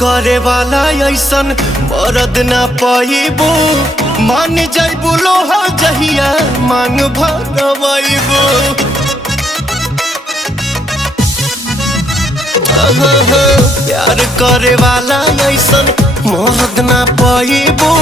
करे वाला ऐसन मरद ना पाइबो, मान जाइबो लोहा जहिया मांग भरवाइबो। प्यार करे वाला ऐसन मरद ना पाइबो।